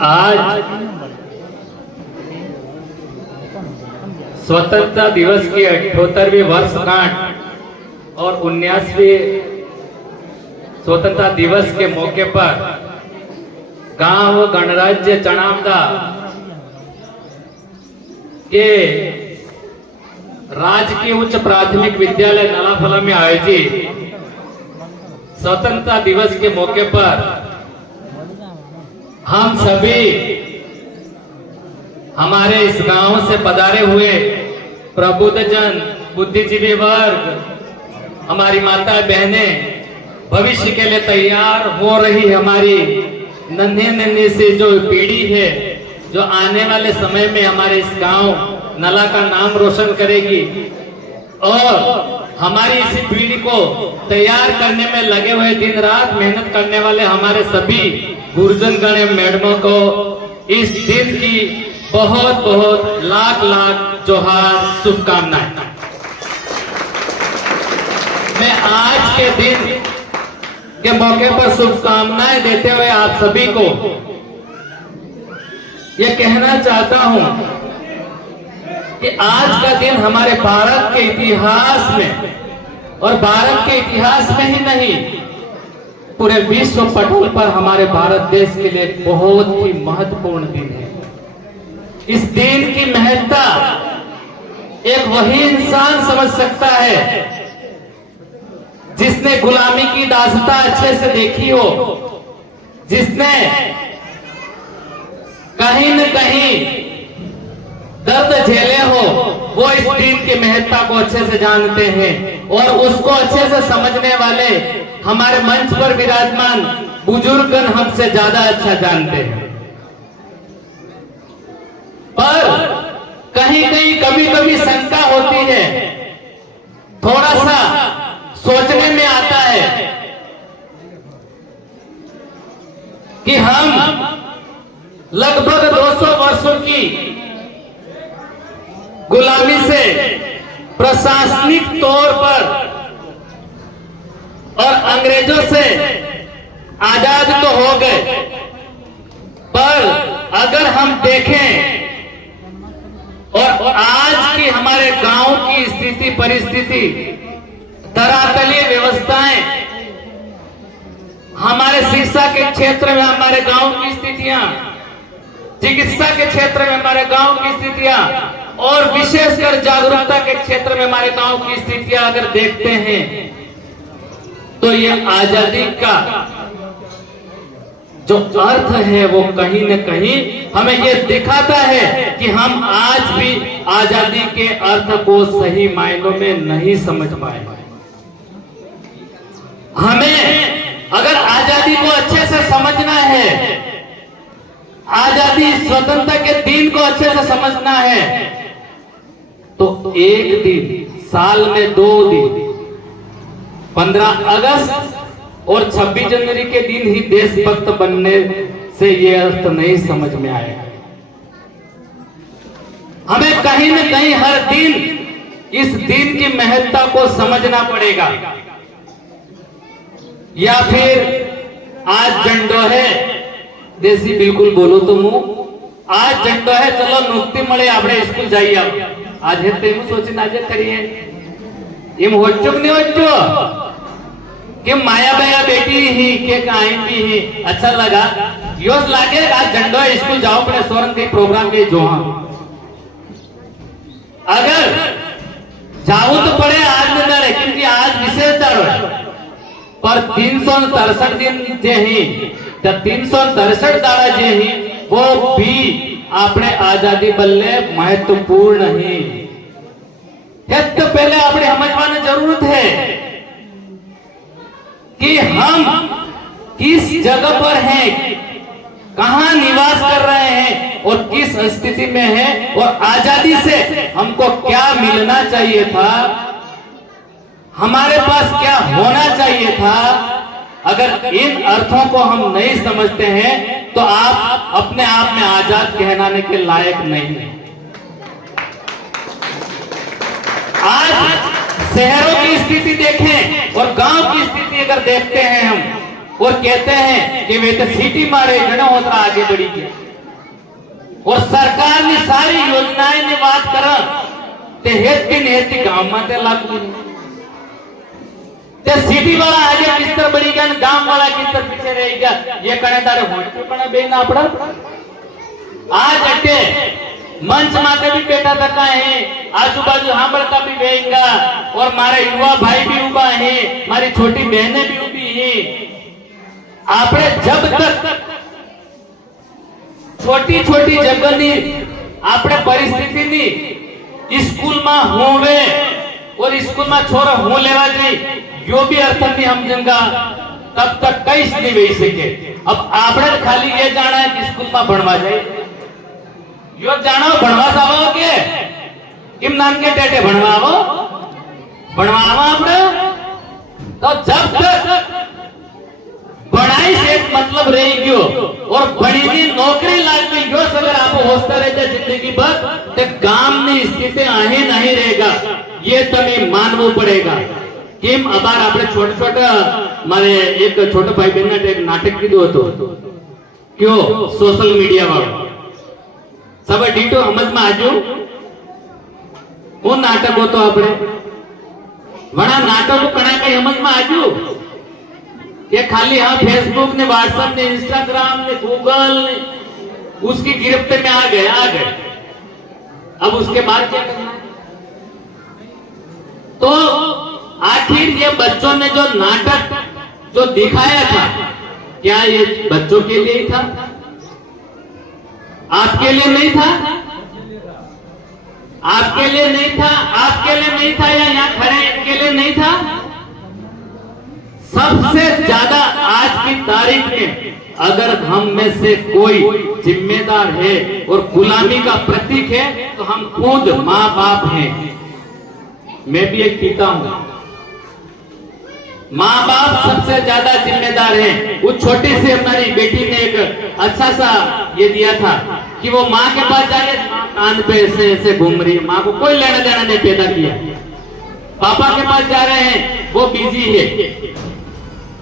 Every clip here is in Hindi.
आज स्वतंत्रता दिवस की 78वीं वर्षगांठ और 19वीं स्वतंत्रता दिवस के मौके पर गांव गणराज्य चणामदा के राजकीय उच्च प्राथमिक विद्यालय नलाफला में आयोजित स्वतंत्रता दिवस के मौके पर हम सभी हमारे इस गांव से पधारे हुए प्रबुद्धजन, बुद्धिजीवी वर्ग, हमारी माता बहनें, भविष्य के लिए तैयार हो रही हमारी नन्हे नन्हे से जो पीढ़ी है, जो आने वाले समय में हमारे इस गांव नला का नाम रोशन करेगी, और हमारी इसी पीढ़ी को तैयार करने में लगे हुए दिन रात मेहनत करने वाले हमारे सभी गुरुजन गण मैडमों को इस दिन की बहुत बहुत लाख लाख जोहार, शुभकामनाएं। मैं आज के दिन के मौके पर शुभकामनाएं देते हुए आप सभी को यह कहना चाहता हूं कि आज का दिन हमारे भारत के इतिहास में, और भारत के इतिहास में ही नहीं, पूरे विश्व पटल पर हमारे भारत देश के लिए बहुत ही महत्वपूर्ण दिन है। इस दिन की महत्ता एक वही इंसान समझ सकता है जिसने गुलामी की दास्तां अच्छे से देखी हो, जिसने कहीं न कहीं दर्द झेले हो, वो इस दिन की महत्ता को अच्छे से जानते हैं। और उसको अच्छे से समझने वाले हमारे मंच पर विराजमान बुजुर्गन हमसे ज्यादा अच्छा जानते हैं। पर कहीं कहीं कभी कभी शंका होती है, थोड़ा सा सोचने में आता है कि हम लगभग 200 वर्षों की गुलामी से प्रशासनिक तौर पर और अंग्रेजों से आजाद तो हो गए, पर अगर हम देखें और आज की हमारे गांव की स्थिति परिस्थिति, धरातलीय व्यवस्थाएं, हमारे शिक्षा के क्षेत्र में हमारे गांव की स्थितियां, चिकित्सा के क्षेत्र में हमारे गांव की स्थितियां, और विशेषकर जागरूकता के क्षेत्र में हमारे गांव की स्थितियां अगर देखते हैं, तो ये आजादी का जो अर्थ है वो कहीं न कहीं हमें ये दिखाता है कि हम आज भी आजादी के अर्थ को सही मायनों में नहीं समझ पाए। हमें अगर आजादी को अच्छे से समझना है, आजादी स्वतंत्रता के दिन को अच्छे से समझना है, तो एक दिन, साल में 2 दिन, 15 अगस्त और 26 जनवरी के दिन ही देशभक्त बनने से ये अर्थ नहीं समझ में आएगा। हमें कहीं न कहीं हर दिन इस दिन की महत्ता को समझना पड़ेगा। या फिर आज झंडो है, देसी बिल्कुल बोलो तो मुंह, आज झंडो है, चलो नुक्ति मळे आपणे स्कूल जाइए। आज है तेम सोचना जे करिए एम होचुक नहीं होचो कि माया भैया बेटी ही के कहीं भी ही अच्छा लगा योस लागे आज झंडो स्कूल जाओ पड़े सोरन के प्रोग्राम के जो अगर जाओ तो पड़े आज न डरे, क्योंकि आज विशेष दर पर 363 दिन जे ही 363 दाड़ा जे ही वो भी अपने आजादी बल्ले महत्वपूर्ण ही है। तो पहले अपने समझवाने जरूरत है कि हम किस जगह पर हैं, कहां निवास कर रहे हैं और किस स्थिति में हैं, और आजादी से हमको क्या मिलना चाहिए था, हमारे पास क्या होना चाहिए था। अगर इन अर्थों को हम नहीं समझते हैं तो आप अपने आप में आजाद कहलाने के लायक नहीं हैं। आज शहरों की स्थिति देखें और गांव की स्थिति अगर देखते हैं हम और कहते हैं कि वे तो सिटी मारे घना होता आगे बढ़ी गया, और सरकार ने सारी योजनाएं ने बात कर ते हेती गांव में ते लागू ते सिटी वाला आगे किस्तर बड़ी गया गांव वाला किस्तर पीछे रह गया ये कने तारे होट पण बेन आपड़ा आज अटे मंच माते भी बेटा तका है आजू बाजू हांबड़ता भी बेंगा और मारे युवा भाई भी उबा है मारी छोटी बहनें भी उबी है आपने जब तक छोटी छोटी जगह नी आपने परिस्थिति नी स्कूल में होवे और स्कूल में छोरा हो लेवा जाए यो भी अर्थ नहीं समझेंगा तब तक कई नहीं वही सके। अब आपने खाली ये जाना है कि स्कूल में भणवा जाए यो जानो भणवा सावो के किम नाम के टेटे भणवावो भणवावा आपने तो जब तक पढ़ाई से मतलब रही क्यों और बड़ी भी नौकरी लाग में यो अगर आप होता रहे जिंदगी भर तो काम में स्थिति आने नहीं रहेगा ये तुम्हें मानवो पड़ेगा। केम अबार आपने छोटे छोटे मारे एक छोटे भाई बहन ने एक नाटक कीधु हतो क्यों सोशल मीडिया वालों सब डीटो समझ में आजू वो नाटक हो तो आपने वड़ा नाटक को कणा कई समझ में आजू ये खाली हाँ फेसबुक ने व्हाट्सएप ने इंस्टाग्राम ने गूगल ने उसकी गिरफ्त में आ गए अब उसके बाद क्या करना है? तो आखिर ये बच्चों ने जो नाटक जो दिखाया था क्या ये बच्चों के लिए ही था आपके लिए नहीं था आपके लिए नहीं था आपके लिए नहीं था या यहाँ खड़े इनके लिए नहीं था। सबसे ज्यादा आज की तारीख में अगर हम में से कोई जिम्मेदार है और गुलामी का प्रतीक है तो हम खुद माँ बाप हैं। मैं भी एक पिता हूं। माँ बाप सबसे ज्यादा जिम्मेदार हैं। उस छोटी सी हमारी बेटी ने एक अच्छा सा ये दिया था कि वो माँ के पास जाके कान पे ऐसे ऐसे घूम रही है, माँ को कोई लेना देना नहीं पैदा किया। पापा के पास जा रहे हैं वो बिजी है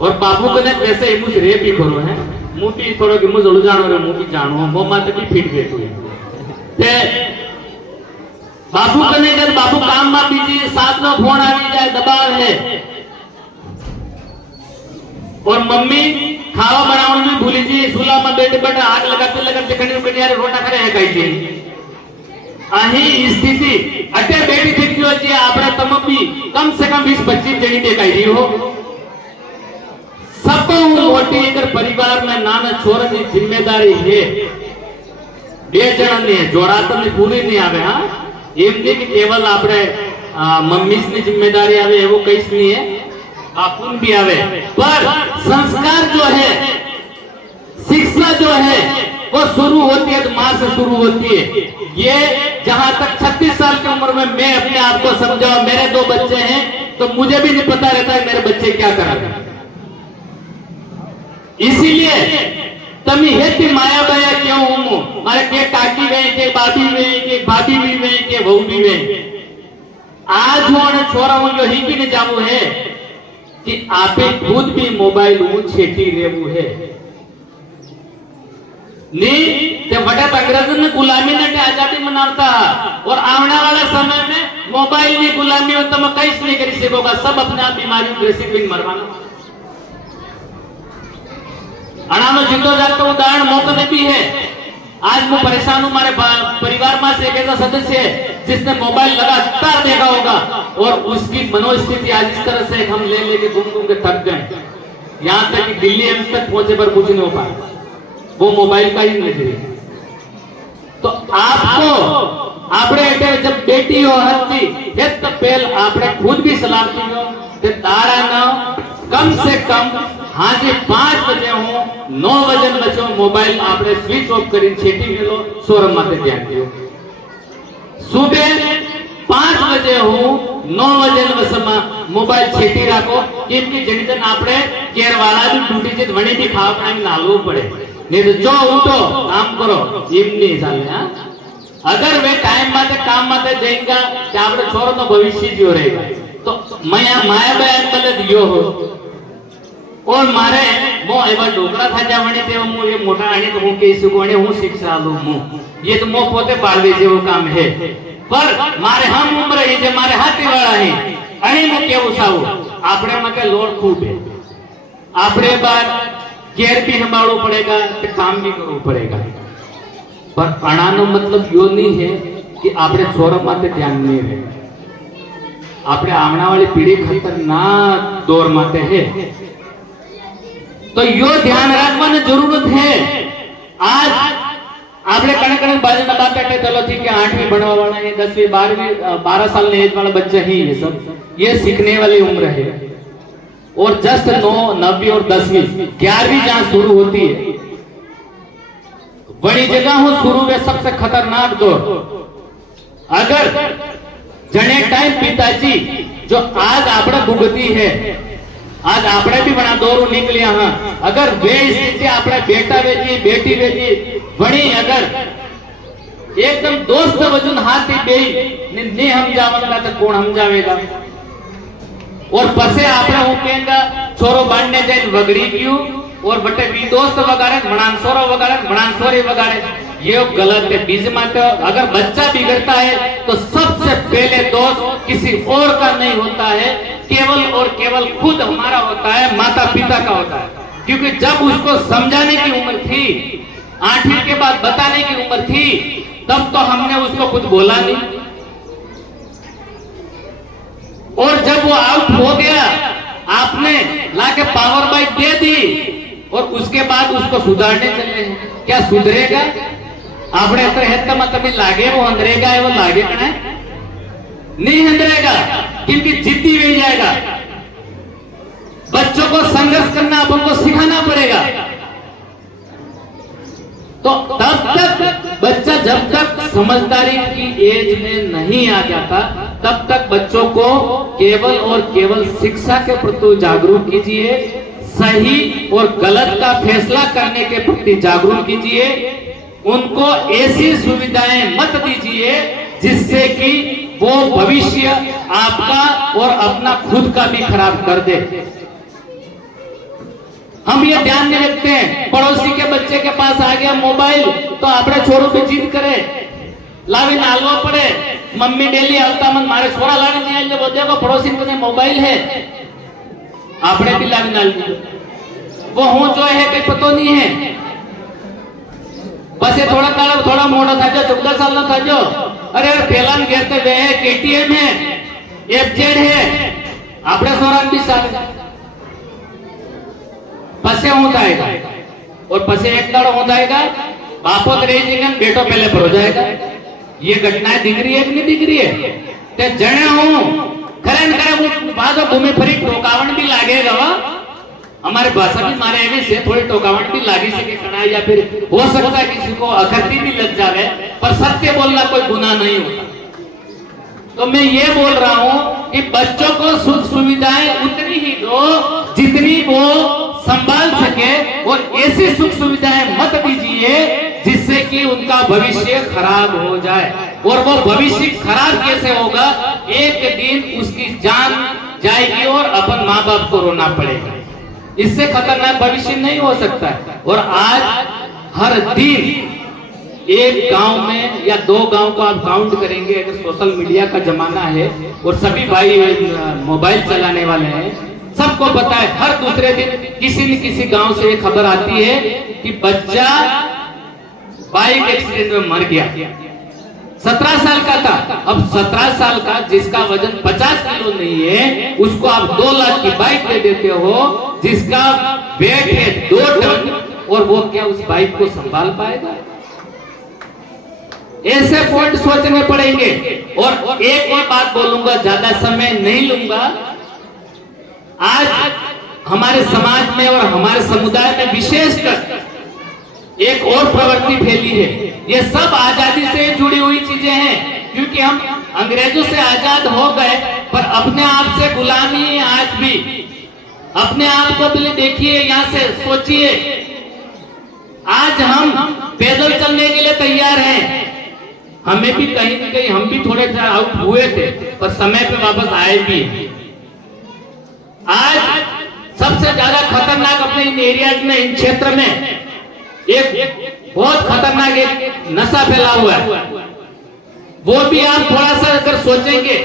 और बापू को ने वैसे ही मुझे रे भी करो है मुंह भी थोड़ा कि मुझे जानो रे मुंह भी जानो वो मत की फिट गए ते बापू को ने जब बापू काम में बिजी साथ में फोन आवी जाए दबाव है और मम्मी खावा बनाने में भूली जी चूल्हा में बैठे बैठे आग लगाते खड़ी कनियारे रोटा करे है कई थी अही स्थिति अटे बेटी थी क्यों जी आपने तम भी कम से कम 20-25 जनी देखाई दी हो सब मोटी अगर परिवार में नाना छोरा की जिम्मेदारी है बे जन ने जोड़ाता ने पूरी नहीं आवे हाँ एम नहीं कि केवल आपने मम्मी की जिम्मेदारी आवे वो कई नहीं है आपन भी आवे पर संस्कार जो है शिक्षा जो है वो शुरू होती है तो माँ से शुरू होती है। ये जहां तक 36 साल की उम्र में मैं अपने आप को समझा मेरे 2 बच्चे हैं तो मुझे भी नहीं पता रहता है मेरे बच्चे क्या कर रहे हैं। इसीलिए तमी हेती माया बया क्यों हूं मारे के काकी वे के बाबी वे के भाभी भी वे के बहू भी वे आज होने छोरा हूं जो ही की ने जामू है कि आपे खुद भी मोबाइल हूं छेटी रेवू है नी ते बड़ा अंग्रेजों ने गुलामी ने आजादी मनाता और आने वाले समय में मोबाइल की गुलामी में तुम कहीं नहीं कर सकोगा सब अपने आप बीमारियों ग्रसित भी मरवाना अनानो जीतो जाता उदाहरण मौके भी है। आज मैं परेशान हूं हमारे परिवार में से एक ऐसा सदस्य है जिसने मोबाइल लगातार देखा होगा और उसकी मनोस्थिति आज इस तरह से हम ले लेके घूम के थक गए यहाँ तक कि दिल्ली एम्स तक पहुंचे पर कुछ नहीं हो पाया वो मोबाइल का ही नजरिया। तो आपको आपने जब बेटी हो हत्ती तो पहल आपने खुद भी सलाह दी हो तारा ना कम से कम हाँ जी 5 बजे हो 9 बजे बचो मोबाइल आपने स्विच ऑफ कर छेटी मेलो सोरम माते ध्यान दियो सुबह 5 बजे हो 9 बजे बसमा मोबाइल छेटी राखो केम की जनितन आपने केर वाला भी टूटी जे वणी भी खावा बनाई नालू पड़े नहीं तो जो उठो काम करो एम नहीं चाले हां अगर वे टाइम माते काम माते जाएगा कि आपने छोरो तो भविष्य जो रहेगा तो मैं माया बयान बले दियो हो और मारे मो एवा ढोकड़ा था जावणे ते मु ये मोटा आने तो हूं के सुकोणे हूं शिक्षा लू मु ये तो मो पोते बाळवे जेवो काम है पर मारे हम उम्र है जे मारे हाथी वाला है अणी मु केवु सावु आपणे मके लोड खूब है आपणे बार केर भी संभालू पड़ेगा तो काम भी करना पड़ेगा पर अणानो मतलब यो नहीं है कि आपणे छोरा माटे ध्यान नहीं है आपणे आवना वाली पीढ़ी खतरनाक दौर माटे है तो यो ध्यान रखवानी जरूरत है आज आपने कण बाजू में बात करते चलो ठीक है 8वीं बनवा वाला है 10वीं 12वीं 12 साल के एज वाला बच्चा ही ये सब ये सीखने वाली उम्र है और जस्ट 9वीं और 10वीं 11वीं जहां शुरू होती है बड़ी जगह हो शुरू में सबसे खतरनाक दौर अगर जने टाइम पिताजी जो आज आपने भुगती है आज आपने भी बना दौरू निकलिया हाँ अगर वे स्थिति आपने बेटा वेजी बेटी वेजी बड़ी अगर एकदम दोस्त वजन हाथ बे नहीं हम जावेगा तो कौन हम जावेगा और पसे आपने हूं कहेगा छोरो बांधने जाए वगड़ी क्यों और बटे भी दोस्त वगाड़े मणान सोरो वगाड़े मणान सोरी वगाड़े ये गलत है बीज माते अगर बच्चा बिगड़ता है तो सबसे पहले दोस्त किसी और का नहीं होता है केवल और केवल खुद हमारा होता है माता पिता का होता है क्योंकि जब उसको समझाने की उम्र थी 8वीं के बाद बताने की उम्र थी तब तो हमने उसको कुछ बोला नहीं और जब वो आउट हो गया आपने लाके पावर बाइक दे दी और उसके बाद उसको सुधारने चले हैं क्या सुधरेगा आपने अतर हेत्ता मत में लागे वो अंधरेगा वो लागे कना नहीं अंधरेगा क्योंकि जिद्दी हो जाएगा बच्चों को संघर्ष करना अपन को सिखाना पड़ेगा तो तब तक बच्चा जब तक समझदारी की एज में नहीं आ जाता तब तक बच्चों को केवल और केवल शिक्षा के प्रति जागरूक कीजिए सही और गलत का फैसला करने के प्रति जागरूक कीजिए उनको ऐसी सुविधाएं मत दीजिए जिससे कि वो भविष्य आपका और अपना खुद का भी खराब कर दे हम ये ध्यान नहीं रखते हैं पड़ोसी के बच्चे के पास आ गया मोबाइल तो आपने छोरों पे जिद करे लावी नालवा पड़े मम्मी डेली आवता मन मारे छोरा लावी नहीं आए जब देखो पड़ोसी के मोबाइल है आपने भी लावी नाल वो हूं जो है कहीं पतो नहीं है बस ये थोड़ा काला थोड़ा मोटा था जो 14 साल ना था जो अरे पहला घेरते वे है केटीएम है एफजेड है आपने सोरान भी साल पसे हो जाएगा और पसे एक दाड़ हो जाएगा बापो रेजिंग बेटो पहले पर हो जाएगा ये घटनाएं दिख रही है कि नहीं दिख रही है ते जने हूं खरे न करे वो बाजो घूमे फरी टोकावण भी लागेगा वा हमारे भाषा भी मारे एवे से थोड़ी टोकावण भी लागी सके कना या फिर हो सकता है किसी को अखरती भी लग जावे पर सत्य बोलना कोई गुनाह नहीं होता तो मैं ये बोल रहा हूं कि बच्चों को सुख सुविधाएं उतनी ही दो जितनी वो संभाल सके और ऐसी सुख सुविधाएं मत दीजिए जिससे कि उनका भविष्य खराब हो जाए और वो भविष्य खराब कैसे होगा एक दिन उसकी जान जाएगी और अपन माँ बाप को रोना पड़ेगा इससे खतरनाक भविष्य नहीं हो सकता और आज हर दिन एक गांव में या 2 गांव को आप काउंट करेंगे अगर सोशल मीडिया का जमाना है और सभी भाई मोबाइल चलाने वाले हैं सबको पता है हर दूसरे दिन किसी न किसी गांव से एक खबर आती है कि बच्चा बाइक एक्सीडेंट में मर गया 17 साल का था अब 17 साल का जिसका वजन 50 किलो नहीं है उसको आप 2 लाख की बाइक दे देते हो जिसका वेट है 2 टन और वो क्या उस बाइक को संभाल पाएगा ऐसे पॉइंट सोचने पड़ेंगे और एक और बात बोलूंगा ज्यादा समय नहीं लूंगा आज हमारे समाज में और हमारे समुदाय में विशेषकर एक और प्रवृत्ति फैली है ये सब आजादी से जुड़ी हुई चीजें हैं क्योंकि हम अंग्रेजों से आजाद हो गए पर अपने आप से गुलामी है आज भी अपने आप को पहले देखिए यहाँ से सोचिए आज हम पैदल चलने के लिए तैयार हैं हमें भी कहीं न कहीं हम भी थोड़े आउट हुए थे पर समय पे वापस आए भी आज सबसे ज्यादा खतरनाक अपने इन एरियाज में, इन क्षेत्र में एक बहुत खतरनाक एक नशा फैला हुआ है। वो भी आप थोड़ा सा अगर सोचेंगे,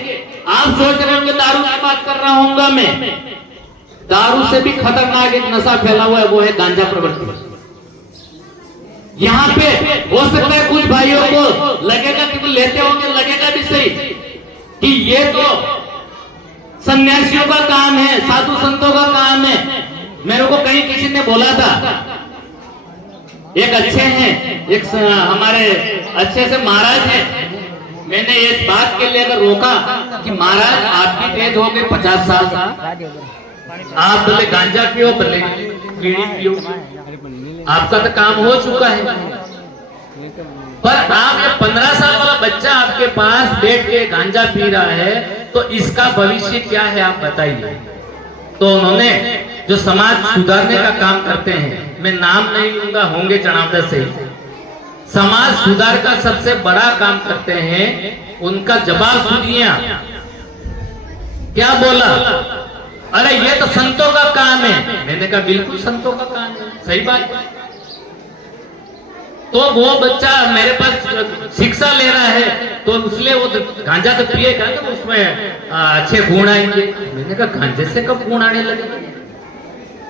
आप सोच रहे होंगे दारू की बात कर रहा हूंगा मैं, दारू से भी खतरनाक एक नशा फैला हुआ है, वो है गांजा प्रवृत्ति। यहाँ पे हो सकता है कुछ भाइयों को लगेगा कि लेते होंगे, लगेगा भी सही कि ये तो सन्यासियों का काम है, साधु संतों का काम है। मेरे को कहीं किसी ने बोला था, एक अच्छे हैं, एक हमारे अच्छे से महाराज हैं, मैंने इस बात के लिए अगर रोका कि महाराज आपकी एज हो गई 50 साल, आप भले गांजा पियो, भले बीड़ी पियो, आपका तो काम हो चुका है, पर आप 15 साल वाला बच्चा आपके पास बैठ के गांजा पी रहा है, तो इसका भविष्य क्या है आप बताइए। तो उन्होंने जो समाज सुधारने का काम करते हैं, मैं नाम नहीं लूंगा, होंगे चनावदा से, समाज सुधार का सबसे बड़ा काम करते हैं, उनका जवाब सुनिए। क्या बोला? अरे ये तो संतों का काम है। मैंने कहा बिल्कुल संतों का काम है, सही बात है। तो वो बच्चा मेरे पास शिक्षा ले रहा है, तो उसलिए वो गांजा तो पिएगा तो उसमें अच्छे गुण आएंगे। मैंने कहा गांजे से कब गुण आने लगे?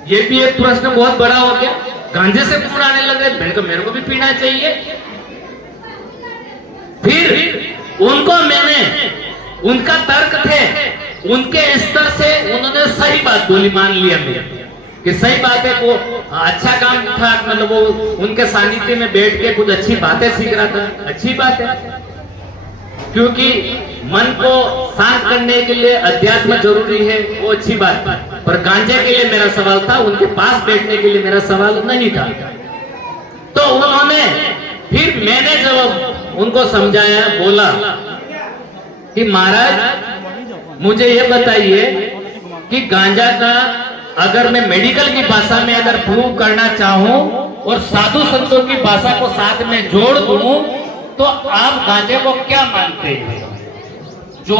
ये भी एक प्रश्न बहुत बड़ा हो गया, गांजे से गुण आने लगे। मैंने कहा मेरे को भी पीना चाहिए। फिर उनको मैंने, उनका तर्क थे, उनके स्तर से उन्होंने सही बात बोली, मान लिया मैं कि सही बात है, वो अच्छा काम था, मतलब वो उनके सानिध्य में बैठ के कुछ अच्छी बातें सीख रहा था, अच्छी बात है, क्योंकि मन को शांत करने के लिए अध्यात्म जरूरी है, वो अच्छी बात है। पर गांजे के लिए मेरा सवाल था, उनके पास बैठने के लिए मेरा सवाल नहीं था। तो उन्होंने, फिर मैंने जब उनको समझाया, बोला कि महाराज मुझे ये बताइए कि गांजा का अगर मैं मेडिकल की भाषा में अगर प्रूव करना चाहूं और साधु संतों की भाषा को साथ में जोड़ दूं, तो आप गांजे को क्या मानते हैं? जो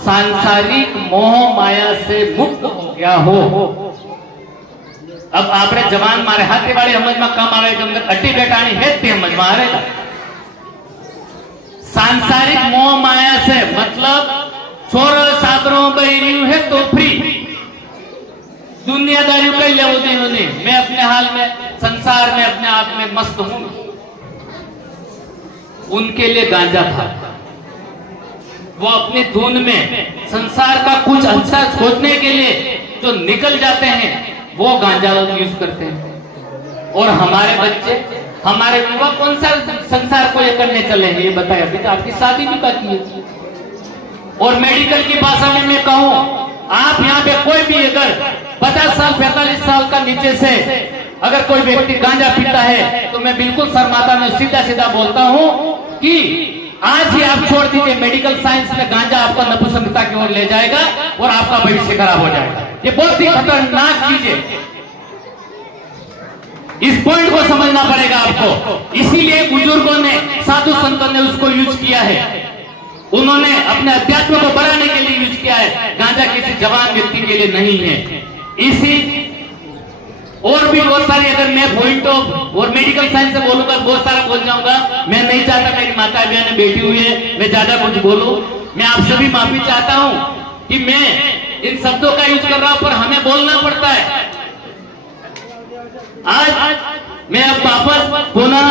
सांसारिक मोह माया से मुक्त हो गया हो। अब आपने जवान मारे हाथी वाले समझ में कम आवे, अट्टी बेटाणी है समझ में आएगा। सांसारिक मोह माया से मतलब छोरो सादरों बहरियों है तो फ्री, दुनियादारी कई ले होने, मैं अपने हाल में संसार में अपने आप में मस्त हूं। उनके लिए गांजा था, वो अपनी धुन में संसार का कुछ अच्छा खोजने के लिए जो निकल जाते हैं, वो गांजा यूज करते हैं। और हमारे बच्चे, हमारे युवा कौन सा संसार को ये करने चले हैं, ये बताया। अभी तो आपकी शादी भी बाकी है। और मेडिकल की भाषा में मैं कहूं, आप यहाँ पे कोई भी अगर 50 साल 45 साल का नीचे से अगर कोई व्यक्ति गांजा पीता है, तो मैं बिल्कुल शर्माता में सीधा सीधा बोलता हूं कि आज ही आप छोड़ दीजिए। मेडिकल साइंस में गांजा आपका नपुंसकता की ओर ले जाएगा और आपका भविष्य खराब हो जाएगा। ये बहुत ही खतरनाक चीज है, इस पॉइंट को समझना पड़ेगा आपको। इसीलिए बुजुर्गों ने, साधु संतों ने उसको यूज किया है, उन्होंने अपने अध्यात्म को बढ़ाने के लिए यूज किया है। गांजा किसी जवान व्यक्ति के लिए नहीं है। इसी और भी बहुत सारे, अगर मैं पॉइंट और मेडिकल साइंस से बोलूंगा बहुत सारा बोल जाऊंगा। मैं नहीं चाहता मेरी माता बहनें बैठी हुई है मैं ज्यादा कुछ बोलूं। मैं आप सभी माफी चाहता हूं कि मैं इन शब्दों का यूज कर रहा हूं, पर हमें बोलना पड़ता है। आज मैं अब वापस पुनः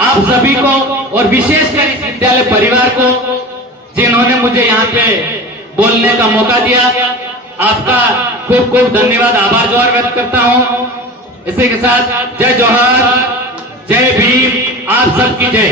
आप सभी को और विशेषकर इस विद्यालय परिवार को, जिन्होंने मुझे यहाँ पे बोलने का मौका दिया, आपका खूब खूब धन्यवाद, आभार जोहार व्यक्त करता हूँ। इसी के साथ जय जोहार, जय भीम, आप सबकी जय।